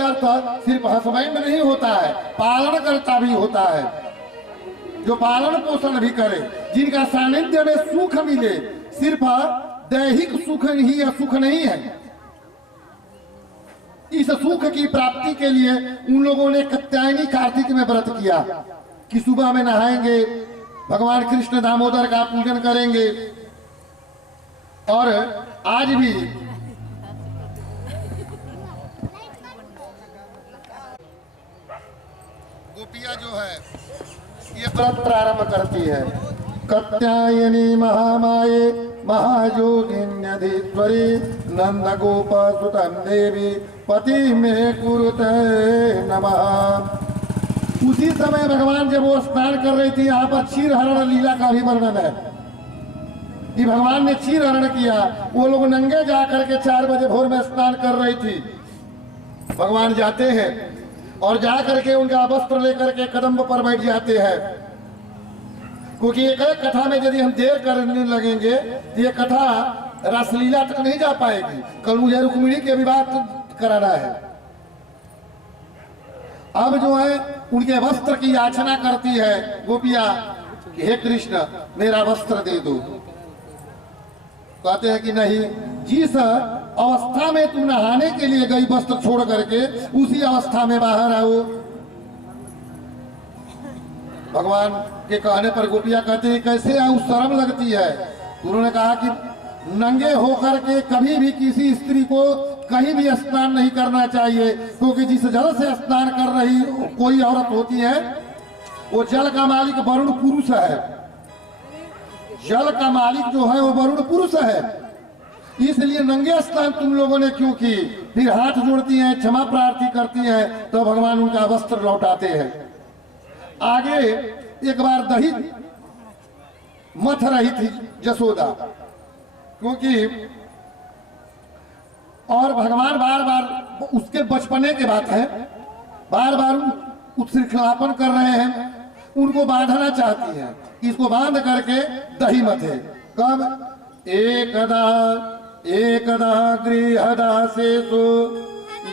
अर्थ सिर्फ हस्बैंड नहीं होता है, पालन करता भी होता है, जो पालन पोषण भी करे, जिनका सानिध्य में सुख मिले। सिर्फ दैहिक सुख ही सुख नहीं है। इस सुख की प्राप्ति के लिए उन लोगों ने कात्यायनी कार्तिक में व्रत किया कि सुबह में नहाएंगे, भगवान कृष्ण दामोदर का पूजन करेंगे। और आज भी गोपियां जो है ये व्रत प्रारंभ करती है। कात्यायनी महामाये महायोगिन्यधीश्वरी नंद गोप सुतम देवी पति में कुरुते नमः। उसी समय भगवान जब वो स्नान कर रही थी, यहाँ पर क्षीर हरण लीला का भी वर्णन है कि भगवान ने क्षीर हरण किया। वो लोग नंगे जाकर के 4 बजे भोर में स्नान कर रही थी। भगवान जाते हैं और जाकर के उनका वस्त्र लेकर के कदम पर बैठ जाते हैं, क्योंकि एक कथा में यदि हम देर करने लगेंगे तो ये कथा रासलीला तक नहीं जा पाएगी। कल मुझे रुक्मिणी के विवाह कराना है। अब जो है उनके वस्त्र की याचना करती है गोपिया कि हे कृष्ण मेरा वस्त्र दे दो। कहते हैं कि नहीं, जिस अवस्था में तुम नहाने के लिए गई वस्त्र छोड़ करके उसी अवस्था में बाहर आओ। भगवान के कहने पर गोपिया कहते हैं कैसे आओ, शर्म लगती है। उन्होंने कहा कि नंगे होकर के कभी भी किसी स्त्री को कहीं भी स्नान नहीं करना चाहिए, क्योंकि जिस जल से स्नान कर रही कोई औरत होती है वो जल का मालिक वरुण पुरुष है। जल का मालिक जो है वो वरुण पुरुष है। इसलिए नंगे स्नान तुम लोगों ने क्यों की? फिर हाथ जोड़ती हैं, क्षमा प्रार्थी करती हैं, तो भगवान उनका वस्त्र लौटाते हैं। आगे एक बार दही मथ रही थी यशोदा, क्योंकि और भगवान बार बार उसके बचपने की बात है, बार बार उत्श्रृंखलापन कर रहे हैं, उनको बांधना चाहती है। इसको बांध करके दही मथे। कब? एकदा एकदा गृहदासेषु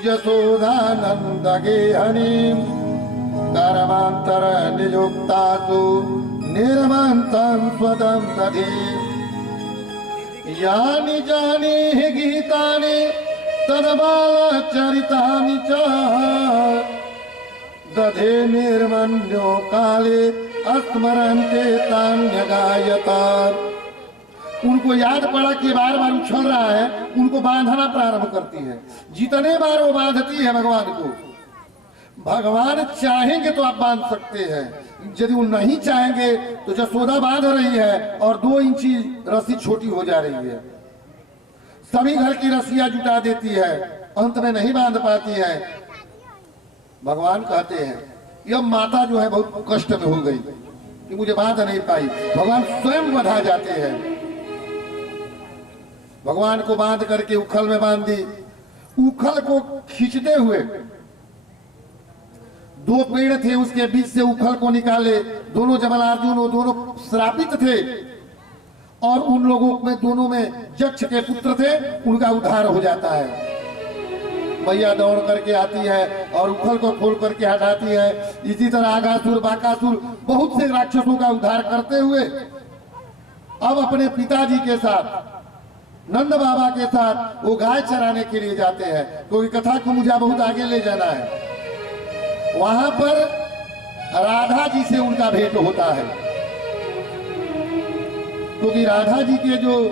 यशोदानंद गेहनी कर्मांतर नियुक्तासु निर्मन्तं स्वदं दधि यानि जानि हि गीतानि तद्बाल चरितानि च दधे निर्मन्यो काले अस्मरन्ते तान्यगायता। उनको याद पड़ा कि बार बार उछल रहा है, उनको बांधना प्रारंभ करती है। जितने बार वो बांधती है भगवान को, भगवान चाहेंगे तो आप बांध सकते हैं, यदि वो नहीं चाहेंगे तो यशोदा बांध रही है और 2 इंची रस्सी छोटी हो जा रही है। सभी घर की रस्सियां जुटा देती है, अंत में नहीं बांध पाती है। भगवान कहते हैं यह माता जो है बहुत कष्ट में हो गई कि मुझे बांध नहीं पाई। भगवान स्वयं बधा जाते हैं। भगवान को बांध करके उखल में बांध दी। उखल को खींचते हुए 2 पेड़ थे, उसके बीच से उखल को निकाले। दोनों जबलार्जुन वो दोनों श्रापित थे और उन लोगों में दोनों में जक्ष के पुत्र थे, उनका उद्धार हो जाता है। मैया दौड़ करके आती है और उखल को खोल करके हटाती है। इसी तरह आगासुर बाकासुर बहुत से राक्षसों का उद्धार करते हुए अब अपने पिताजी के साथ नंद बाबा के साथ वो गाय चराने के लिए जाते हैं, क्योंकि कथा को मुझे बहुत आगे ले जाना है। वहां पर राधा जी से उनका भेंट होता है, क्योंकि राधा जी के जो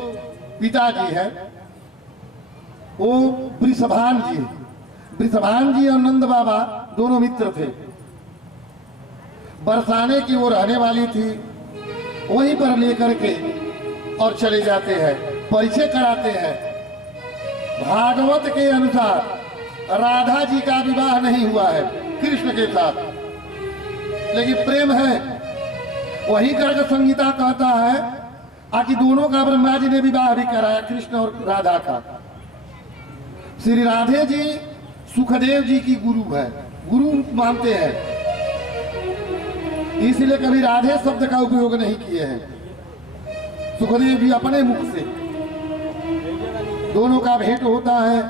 पिताजी हैं वो वृषभान जी, वृषभान जी और नंद बाबा दोनों मित्र थे। बरसाने की वो रहने वाली थी, वहीं पर लेकर के और चले जाते हैं, परिचय कराते हैं। भागवत के अनुसार राधा जी का विवाह नहीं हुआ है कृष्ण के साथ, लेकिन प्रेम है। वही गर्ग संहिता कहता है कि दोनों का ब्रह्मा जी ने विवाह भी कराया, कृष्ण और राधा का। श्री राधे जी सुखदेव जी की गुरु है, गुरु मानते हैं, इसलिए कभी राधे शब्द का उपयोग नहीं किए हैं। सुखदेव जी अपने मुख से। दोनों का भेंट होता है,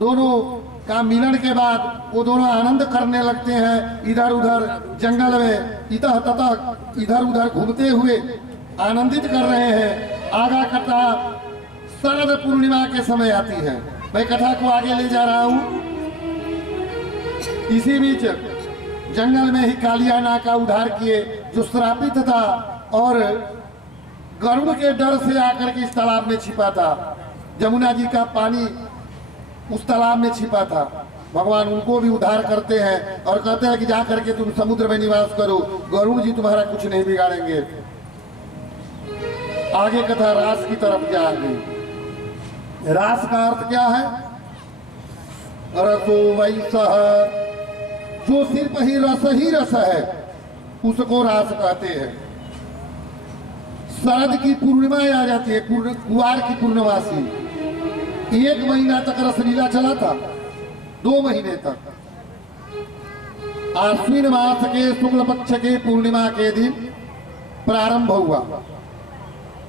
दोनों का मिलन के बाद वो दोनों आनंद करने लगते हैं, इधर उधर जंगल में इतः ततः इधर उधर घूमते हुए आनंदित कर रहे हैं। आगा कथा शरद पूर्णिमा के समय आती है। मैं कथा को आगे ले जा रहा हूँ। इसी बीच जंगल में ही कालिया नाग का उद्धार किए, जो श्रापित था और गरुड़ के डर से आकर के इस तालाब में छिपा था। जमुना जी का पानी उस तालाब में छिपा था। भगवान उनको भी उद्धार करते हैं और कहते हैं कि जा करके तुम समुद्र में निवास करो, गरुड़ जी तुम्हारा कुछ नहीं बिगाड़ेंगे। आगे कथा रास की तरफ जा गई। रास का अर्थ क्या है? रसो वैसह, जो सिर्फ ही रस है उसको रास कहते हैं। शरद की पूर्णिमा आ जाती है, कुवार की पूर्णमासी। 1 महीना तक रसलीला चला था, 2 महीने तक। आश्विन मास के शुक्ल पक्ष के पूर्णिमा के दिन प्रारंभ हुआ।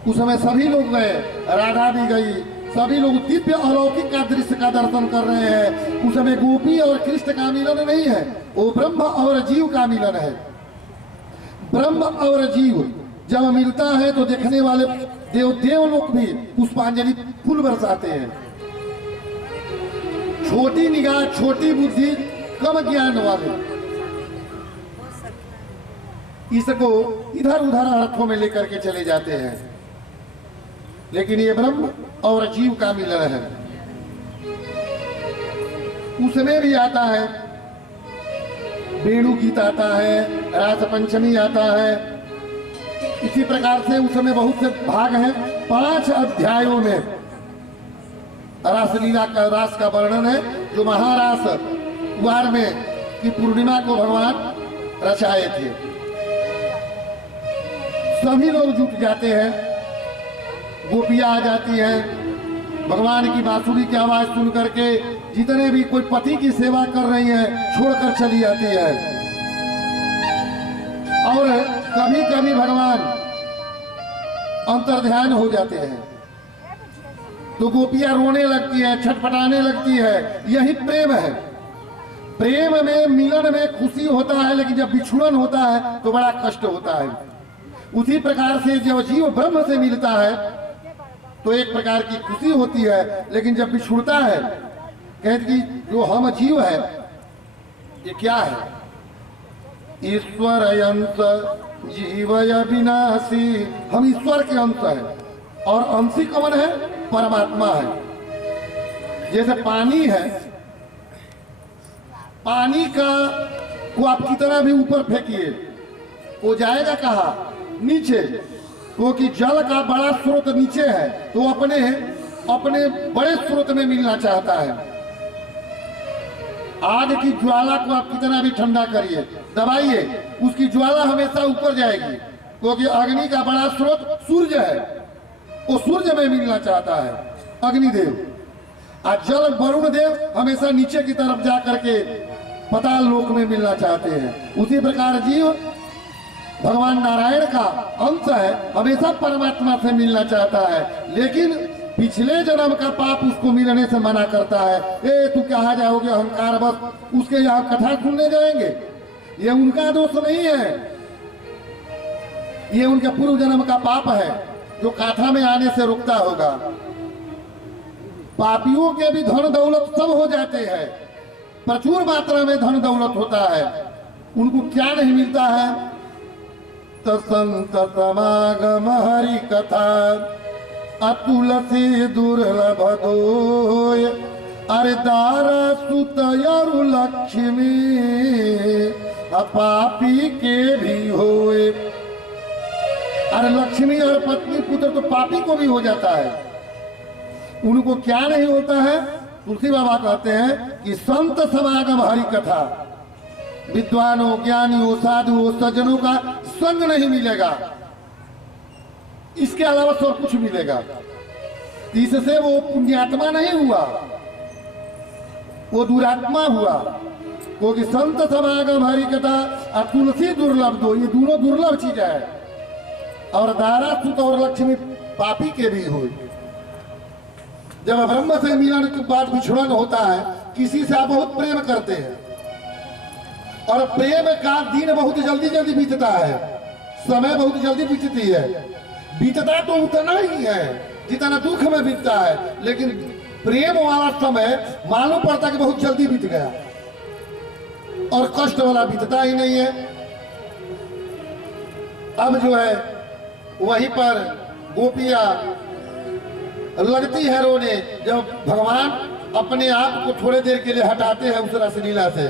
उस समय सभी लोग गए, राधा भी गई, सभी लोग दिव्य अलौकिक का दृश्य का दर्शन कर रहे हैं। उस समय गोपी और कृष्ण का मिलन नहीं है, वो ब्रह्म और जीव का मिलन है। ब्रह्म और जीव जब मिलता है तो देखने वाले देवलोक भी पुष्पांजलि फूल बरसाते हैं। छोटी निगाह, छोटी बुद्धि, कम ज्ञान वाले इसको इधर उधर अर्थों में लेकर के चले जाते हैं, लेकिन ये ब्रह्म और जीव का मिलन है। उसमें भी आता है, वेणु गीत आता है, रास पंचमी आता है। इसी प्रकार से उसमें बहुत से भाग हैं। 5 अध्यायों में रासलीला का, रास का वर्णन है, जो महारास कुवार में की पूर्णिमा को भगवान रचाए थे। सभी लोग जुट जाते हैं, गोपियां आ जाती हैं। भगवान की बांसुरी की आवाज सुन करके जितने भी कोई पति की सेवा कर रही है छोड़कर चली जाती है। और कभी कभी भगवान अंतर्ध्यान हो जाते हैं तो गोपियां रोने लगती है, छटपटाने लगती है। यही प्रेम है। प्रेम में, मिलन में खुशी होता है, लेकिन जब बिछुड़न होता है तो बड़ा कष्ट होता है। उसी प्रकार से जब जीव ब्रह्म से मिलता है तो एक प्रकार की खुशी होती है, लेकिन जब बिछुड़ता है, कहते कि जो हम जीव है ये क्या है? ईश्वर अंश जीवय विनाशी, हम ईश्वर के अंश है और अंशी कौन है? परमात्मा है। जैसे पानी है, पानी का को आप कितना भी ऊपर फेंकिए वो जाएगा कहाँ? नीचे, क्योंकि जल का बड़ा स्रोत नीचे है तो अपने अपने बड़े स्रोत में मिलना चाहता है। आग की ज्वाला को आप कितना भी ठंडा करिए, दबाइए, उसकी ज्वाला हमेशा ऊपर जाएगी, क्योंकि अग्नि का बड़ा स्रोत सूर्य है, वो सूर्य में मिलना चाहता है, अग्निदेव। और जल वरुण देव हमेशा नीचे की तरफ जा करके पाताल लोक में मिलना चाहते हैं। उसी प्रकार जीव भगवान नारायण का अंश है, हमेशा परमात्मा से मिलना चाहता है, लेकिन पिछले जन्म का पाप उसको मिलने से मना करता है। ए तू कहाँ जाओगे अहंकार बस, उसके यहाँ कथा सुनने जाएंगे? ये उनका दोष नहीं है, ये उनके पूर्व जन्म का पाप है जो कथा में आने से रुकता होगा। पापियों के भी धन दौलत सब हो जाते हैं, प्रचुर मात्रा में धन दौलत होता है, उनको क्या नहीं मिलता है? संत समागम हरि कथा अतुलसी दुर्लभ दोय, अरे दारा सुतयरु लक्ष्मी पापी के भी होए। अरे लक्ष्मी और पत्नी पुत्र तो पापी को भी हो जाता है, उनको क्या नहीं होता है? तुलसी बाबा कहते हैं कि संत समागम हरि कथा, विद्वानों, ज्ञानियों, साधुओं, सज्जनों का संग नहीं मिलेगा, इसके अलावा सब कुछ मिलेगा। इससे वो पुण्यात्मा नहीं हुआ, वो दुरात्मा हुआ, क्योंकि संत समागम हरि कथा और तुलसी दुर्लभ दो, ये दोनों दुर्लभ चीज है। और दारा सुत और लक्ष्मी पापी के भी हुए। जब ब्रह्म से मिलन के बाद विछड़न होता है किसी से आप बहुत प्रेम करते हैं और प्रेम का दिन बहुत जल्दी जल्दी बीतता है, समय बहुत जल्दी बीतती है। बीतता तो उतना ही है जितना दुख में बीतता है, लेकिन प्रेम वाला समय मालूम पड़ता कि बहुत जल्दी बीत गया और कष्ट वाला बीतता ही नहीं है। अब जो है वहीं पर गोपियां लगती है रोने, जब भगवान अपने आप को थोड़े देर के लिए हटाते हैं उस रसलीला से।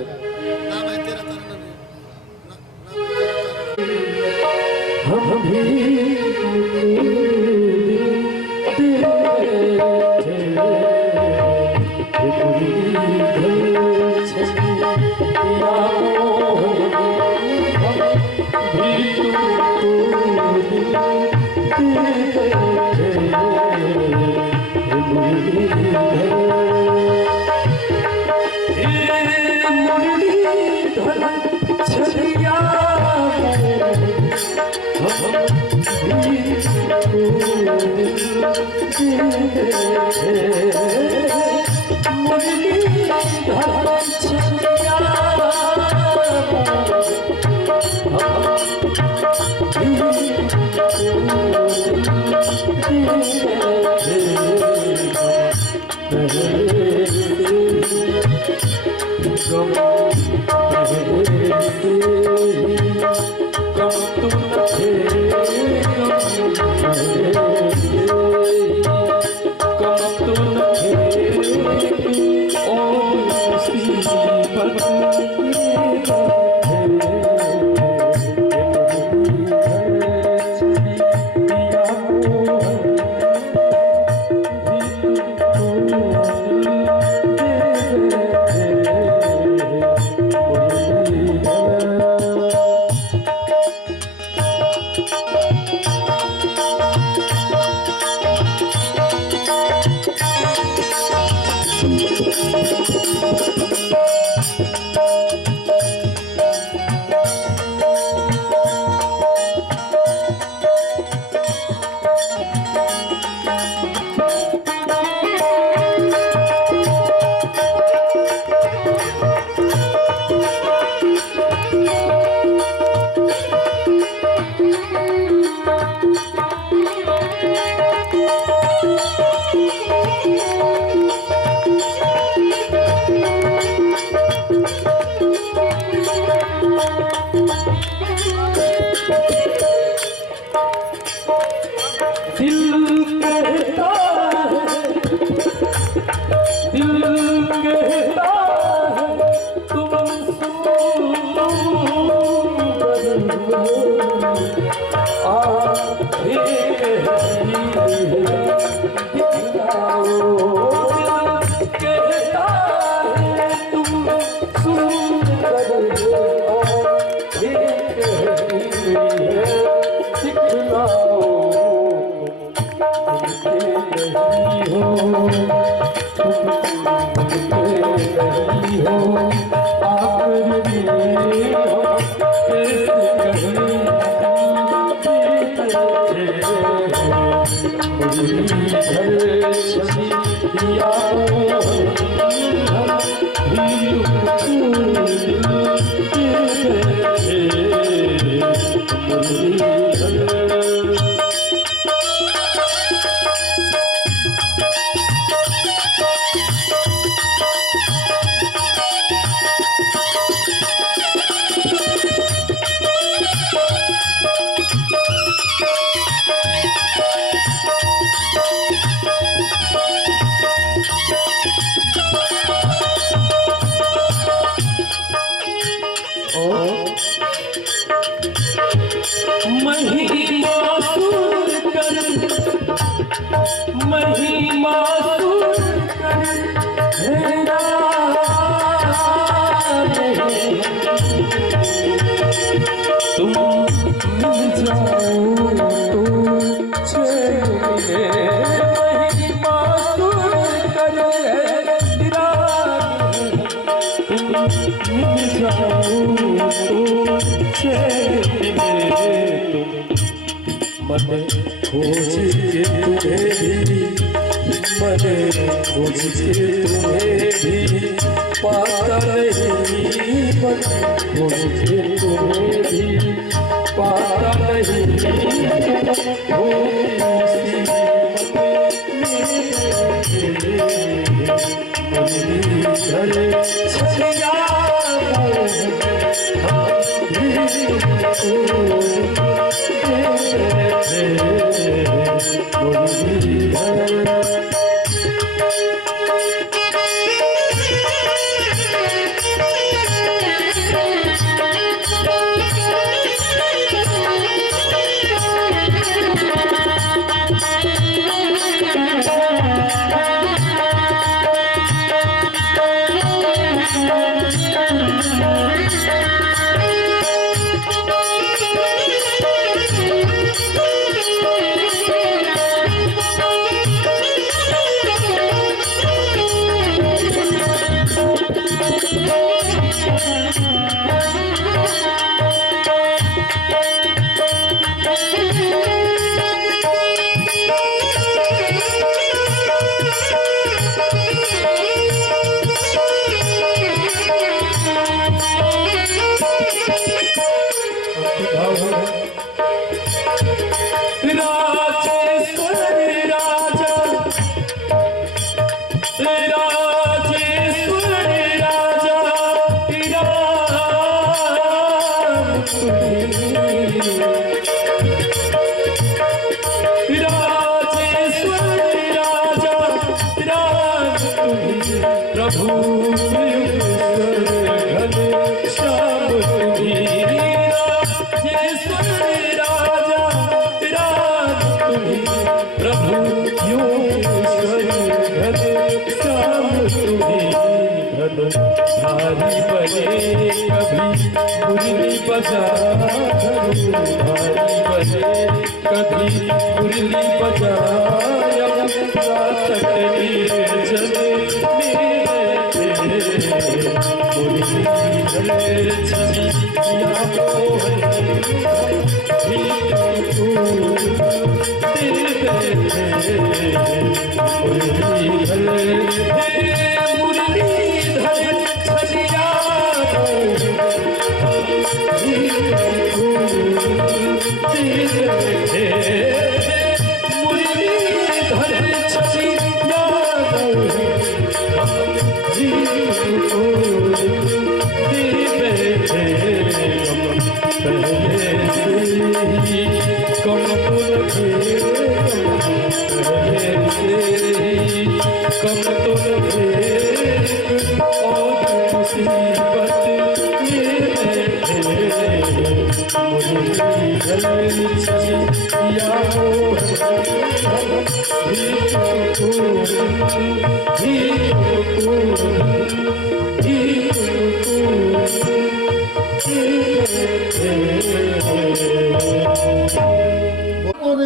मैंने मुझके तुम्हें भी पाता नहीं, मुझके तुम्हें भी पाता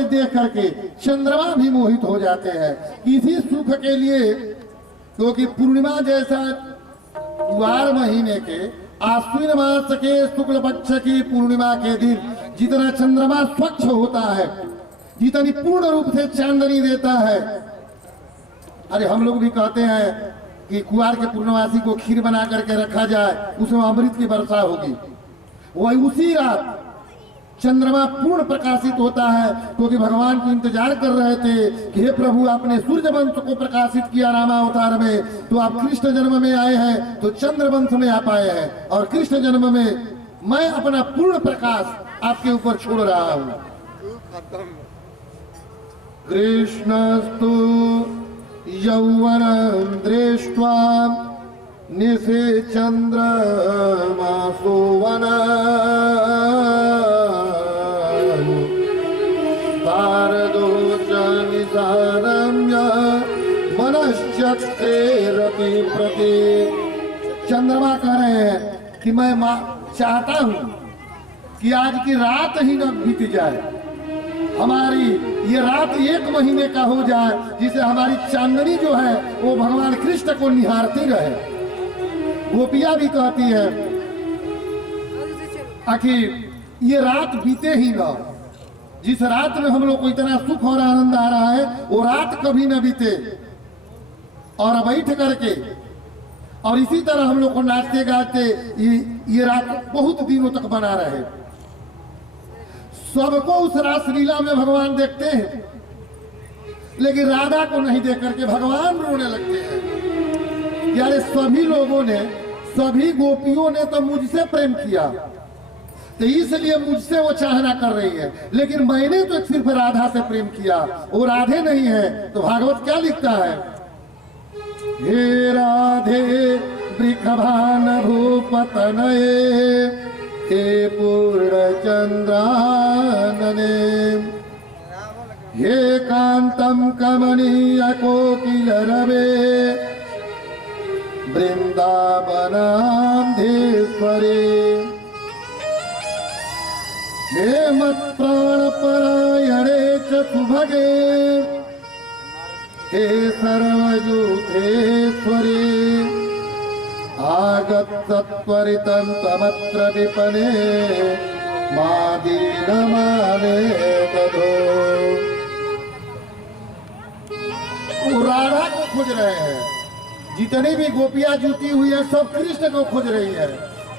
देख करके चंद्रमा भी मोहित हो जाते हैं इसी सुख के लिए, क्योंकि पूर्णिमा जैसा द्वार महीने के आश्विन मास के शुक्ल पक्ष की पूर्णिमा के दिन जितना चंद्रमा स्वच्छ होता है, जितनी पूर्ण रूप से चांदनी देता है। अरे हम लोग भी कहते हैं कि कुआर के पूर्णवासी को खीर बना करके रखा जाए, उसमें अमृत की वर्षा होगी। वही उसी रात चंद्रमा पूर्ण प्रकाशित होता है, क्योंकि भगवान को इंतजार कर रहे थे कि हे प्रभु, आपने सूर्य वंश को प्रकाशित किया रामावतार में, तो आप कृष्ण जन्म में आए हैं तो चंद्र वंश में आप आए हैं, और कृष्ण जन्म में मैं अपना पूर्ण प्रकाश आपके ऊपर छोड़ रहा हूं। कृष्णस्तु यौवनं दृष्ट्वा निशे चंद्रमासो वना मनश्चक्रेरति प्रति। चंद्रमा कह रहे हैं कि मैं चाहता हूं कि आज की रात ही न बीत जाए, हमारी ये रात 1 महीने का हो जाए, जिसे हमारी चांदनी जो है वो भगवान कृष्ण को निहारती रहे। गोपियां भी कहती है आखिर ये रात बीते ही ना, जिस रात में हम लोग को इतना सुख और आनंद आ रहा है वो रात कभी न बीते। और बैठ करके और इसी तरह हम लोग को नाचते गाते ये रात बहुत दिनों तक बना रहे। सबको उस रासलीला में भगवान देखते हैं, लेकिन राधा को नहीं देख करके भगवान रोने लगते हैं। यार सभी लोगों ने, सभी गोपियों ने तो मुझसे प्रेम किया, तो इसलिए मुझसे वो चाहना कर रही है, लेकिन मैंने तो सिर्फ राधा से प्रेम किया, वो राधे नहीं है। तो भागवत क्या लिखता है? हे राधे वृषभान भूपतनये, हे पूर्ण चंद्रानने, हे कांतम कमनीय कोकिल रवे, वृंदावनाधीश्वरे, हे मत्प्राण परायणे च सुभगे, हे सर्वयूथेश्वरे, आगत्सत्वरितं तमत्र विपने, मादीनमाने तदो। वो राधा को खोज रहे हैं, जितनी भी गोपियां जुटी हुई है सब कृष्ण को खोज रही है,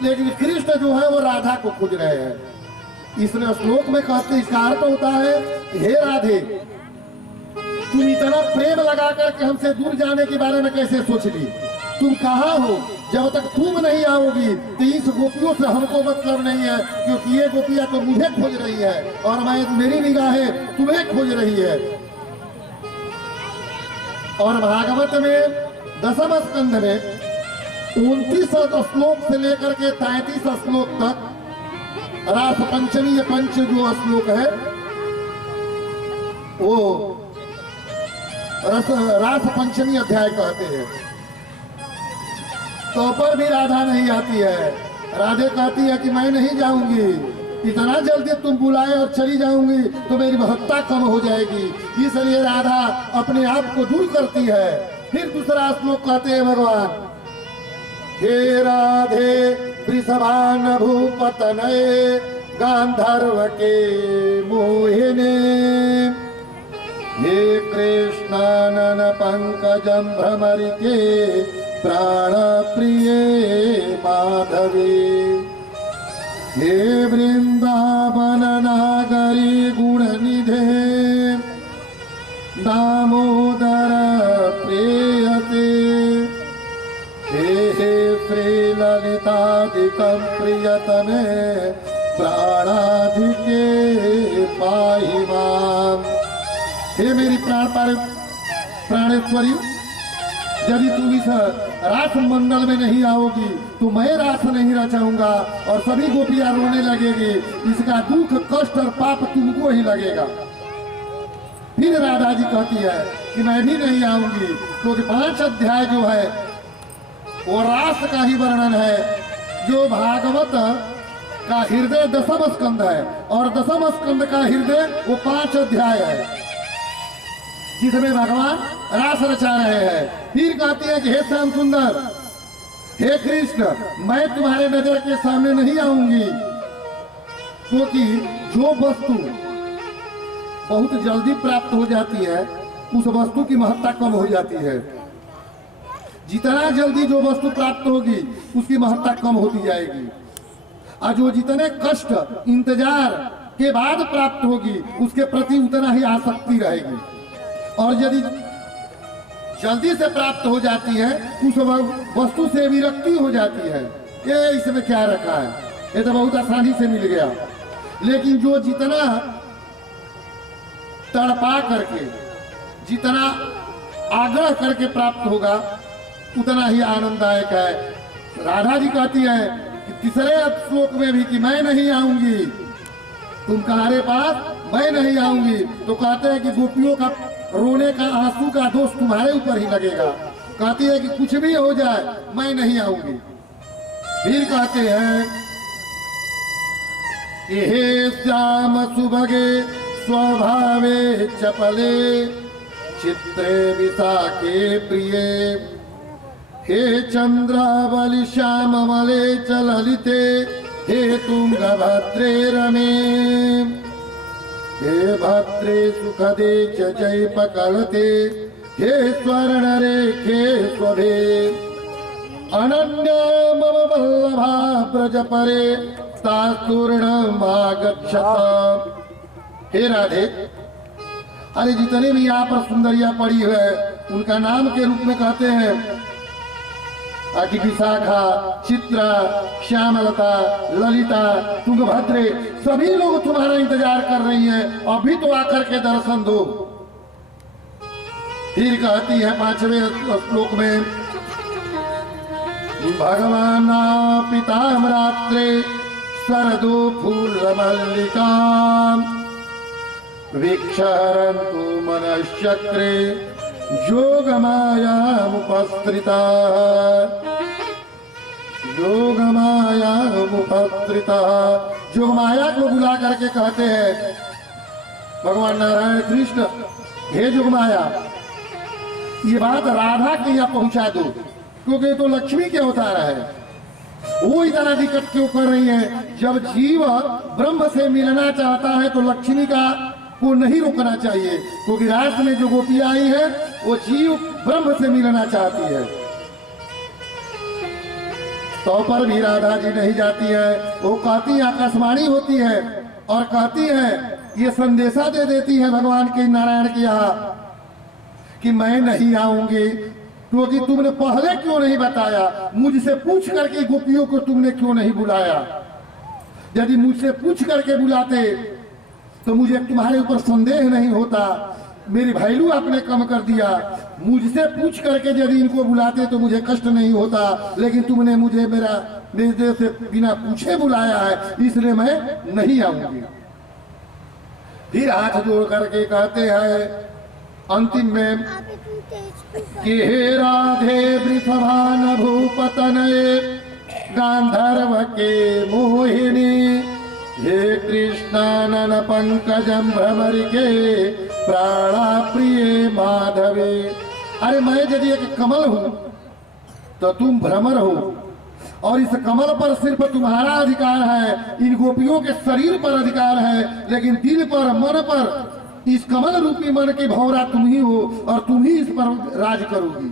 लेकिन कृष्ण जो है वो राधा को खोज रहे हैं। इसलिए श्लोक में कहते इसका अर्थ होता है, हे राधे तुम इतना प्रेम लगा करके हमसे दूर जाने के बारे में कैसे सोच ली? तुम कहाँ हो? जब तक तुम नहीं आओगी तो इस गोपियों से हमको मतलब नहीं है, क्योंकि ये गोपियां तो मुझे खोज रही है और मेरी निगाहें तुम्हें खोज रही है। और भागवत में दसम स्कंध में 29 श्लोक से लेकर के 33 श्लोक तक रास पंचमी ये पंच जो श्लोक है वो रास पंचमी अध्याय कहते हैं। तो पर भी राधा नहीं आती है। राधे कहती है कि मैं नहीं जाऊंगी, इतना जल्दी तुम बुलाए और चली जाऊंगी तो मेरी महत्ता कम हो जाएगी, इसलिए राधा अपने आप को दूर करती है। फिर दूसरा श्लोक कहते हैं भगवान, हे राधे वृषभान भूपतनये, गांधर्व के मोहिने, हे कृष्णानन पंकजं भ्रमरिके, प्राण प्रिय माधवी, हे वृंदावन नागरी गुणनिधे, दामोदर प्रेयते, हे श्री ललितादिकं प्रियतमे, प्राणाधिके पाहि माम्। हे मेरी प्राणेश्वरी, यदि तुम इस रास मंडल में नहीं आओगी तो मैं रास नहीं रचाऊंगा और सभी गोपियां रोने लगेगी, इसका दुख कष्ट और पाप तुमको ही लगेगा। फिर राधा जी कहती है कि मैं भी नहीं आऊंगी, क्योंकि 5 अध्याय जो है वो रास का ही वर्णन है, जो भागवत का हृदय दसम स्कंद है और दसम स्कंद का हृदय वो 5 अध्याय है जिसमें भगवान रास रचा रहे हैं। फिर कहते हैं कि हे श्याम सुंदर, हे कृष्ण, मैं तुम्हारे नजर के सामने नहीं आऊंगी, क्योंकि जो वस्तु बहुत जल्दी प्राप्त हो जाती है उस वस्तु की महत्ता कम हो जाती है। जितना जल्दी जो वस्तु प्राप्त होगी उसकी महत्ता कम होती जाएगी, और जो जितने कष्ट इंतजार के बाद प्राप्त होगी उसके प्रति उतना ही आसक्ति रहेगी। और यदि जल्दी से प्राप्त हो जाती है उस वस्तु से विरक्ति हो जाती है, ये इसमें क्या रखा है, ये तो बहुत आसानी से मिल गया। लेकिन जो जितना तड़पा करके, जितना आग्रह करके प्राप्त होगा उतना ही आनंददायक है। राधा जी कहती है कि तीसरे श्लोक में भी कि मैं नहीं आऊंगी तुम्हारे पास, मैं नहीं आऊंगी, तो कहते हैं कि गोपियों का रोने का आंसू का दोष तुम्हारे ऊपर ही लगेगा। कहती है कि कुछ भी हो जाए मैं नहीं आऊंगी। फिर कहते हैं कि हे श्याम सुभगे स्वभावे चपले, चित्रे विशाखे प्रिये, हे चंद्रावली श्याममले च ललिते, हे तुंगभद्रे रमे, हे भद्रे सुखदे च जैपकलते, हे स्वर्ण रेखे स्वभे अनन्य मम वल्लभा ब्रज परे तास्तूर्ण मागच्छत। हे राधे, अरे जितने भी यहाँ पर सुंदरियां पड़ी है उनका नाम के रूप में कहते हैं कि विशाखा, चित्रा, श्यामलता, ललिता, तुंगभद्रे, सभी लोग तुम्हारा इंतजार कर रही हैं, अभी तो आकर के दर्शन दो। फिर कहती है 5वें श्लोक में, भगवान पिताम्रात्रे शरदो फूल मल्लिका वीक्षरन्तु मनश्चक्रे योगमायामुपस्थिता योगमायामुपस्थिता। जोगमाया को बुला करके कहते हैं भगवान नारायण कृष्ण, हे जोगमाया, ये बात राधा के यहाँ पहुंचा दो, क्योंकि तो लक्ष्मी के अवतार है। वो इतना दिक्कत क्यों कर रही है? जब जीव ब्रह्म से मिलना चाहता है तो लक्ष्मी का को नहीं रोकना चाहिए, क्योंकि रास में जो गोपियां आई है वो जीव ब्रह्म से मिलना चाहती है। तो पर भी राधा जी नहीं जाती है। वो कहती है, आकाशवाणी होती है और कहती है, ये संदेशा दे देती है भगवान के नारायण के यहाँ कि मैं नहीं आऊंगी, क्योंकि तुमने पहले क्यों नहीं बताया? मुझसे पूछ करके गोपियों को तुमने क्यों नहीं बुलाया? यदि मुझसे पूछ करके बुलाते तो मुझे तुम्हारे ऊपर संदेह नहीं होता। मेरी वैल्यू आपने कम कर दिया। मुझसे पूछ करके यदि इनको बुलाते तो मुझे कष्ट नहीं होता, लेकिन तुमने मुझे मेरे से बिना पूछे बुलाया है, इसलिए मैं नहीं आऊंगी। फिर हाथ जोड़ करके कहते हैं अंतिम में कि हे राधे वृषभान भूपतनये गांधर्व के मोहिनी, हे कृष्णानन पंकजम भ्रमर के प्राणा प्रिय माधवे। अरे मैं यदि एक कमल हूं तो तुम भ्रमर हो, और इस कमल पर सिर्फ तुम्हारा अधिकार है, इन गोपियों के शरीर पर अधिकार है, लेकिन दिल पर, मन पर, इस कमल रूपी मन की भौरा तुम ही हो, और तुम ही इस पर राज करोगी,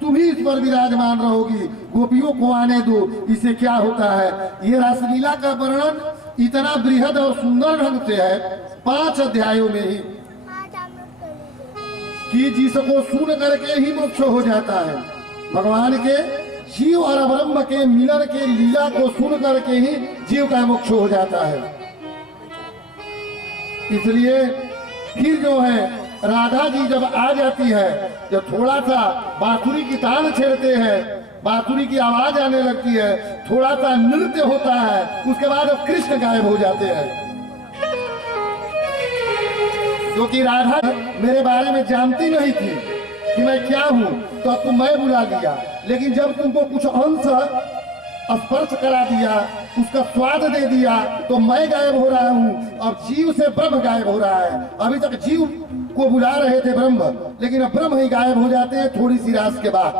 तुम ही इस पर विराजमान रहोगी। गोपियों को आने दो। इससे क्या होता है? ये रासलीला का वर्णन इतना बृहद और सुंदर ढंग से है 5 अध्यायों में ही, कि जिसको सुन करके ही मोक्ष हो जाता है। भगवान के जीव और ब्रह्म के मिलन के लीला को सुन करके ही जीव का मोक्ष हो जाता है। इसलिए फिर जो है राधा जी जब आ जाती है, जब थोड़ा सा बांसुरी की तान छेड़ते हैं, बांसुरी की आवाज आने लगती है, थोड़ा सा नृत्य होता है, उसके बाद अब कृष्ण गायब हो जाते हैं। क्योंकि राधा मेरे बारे में जानती नहीं थी कि मैं क्या हूँ, तो अब मैं बुला लिया, लेकिन जब तुमको कुछ अंश स्पर्श करा दिया, उसका स्वाद दे दिया, तो मैं गायब हो रहा हूँ। अब जीव से ब्रह्म गायब हो रहा है। अभी तक जीव को बुला रहे थे ब्रह्म, लेकिन अब ब्रह्म ही गायब हो जाते हैं थोड़ी सी रास के बाद।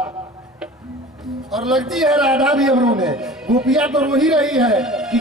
और लगती है राधा भी अब रोने, गोपियां तो रो ही रही है कि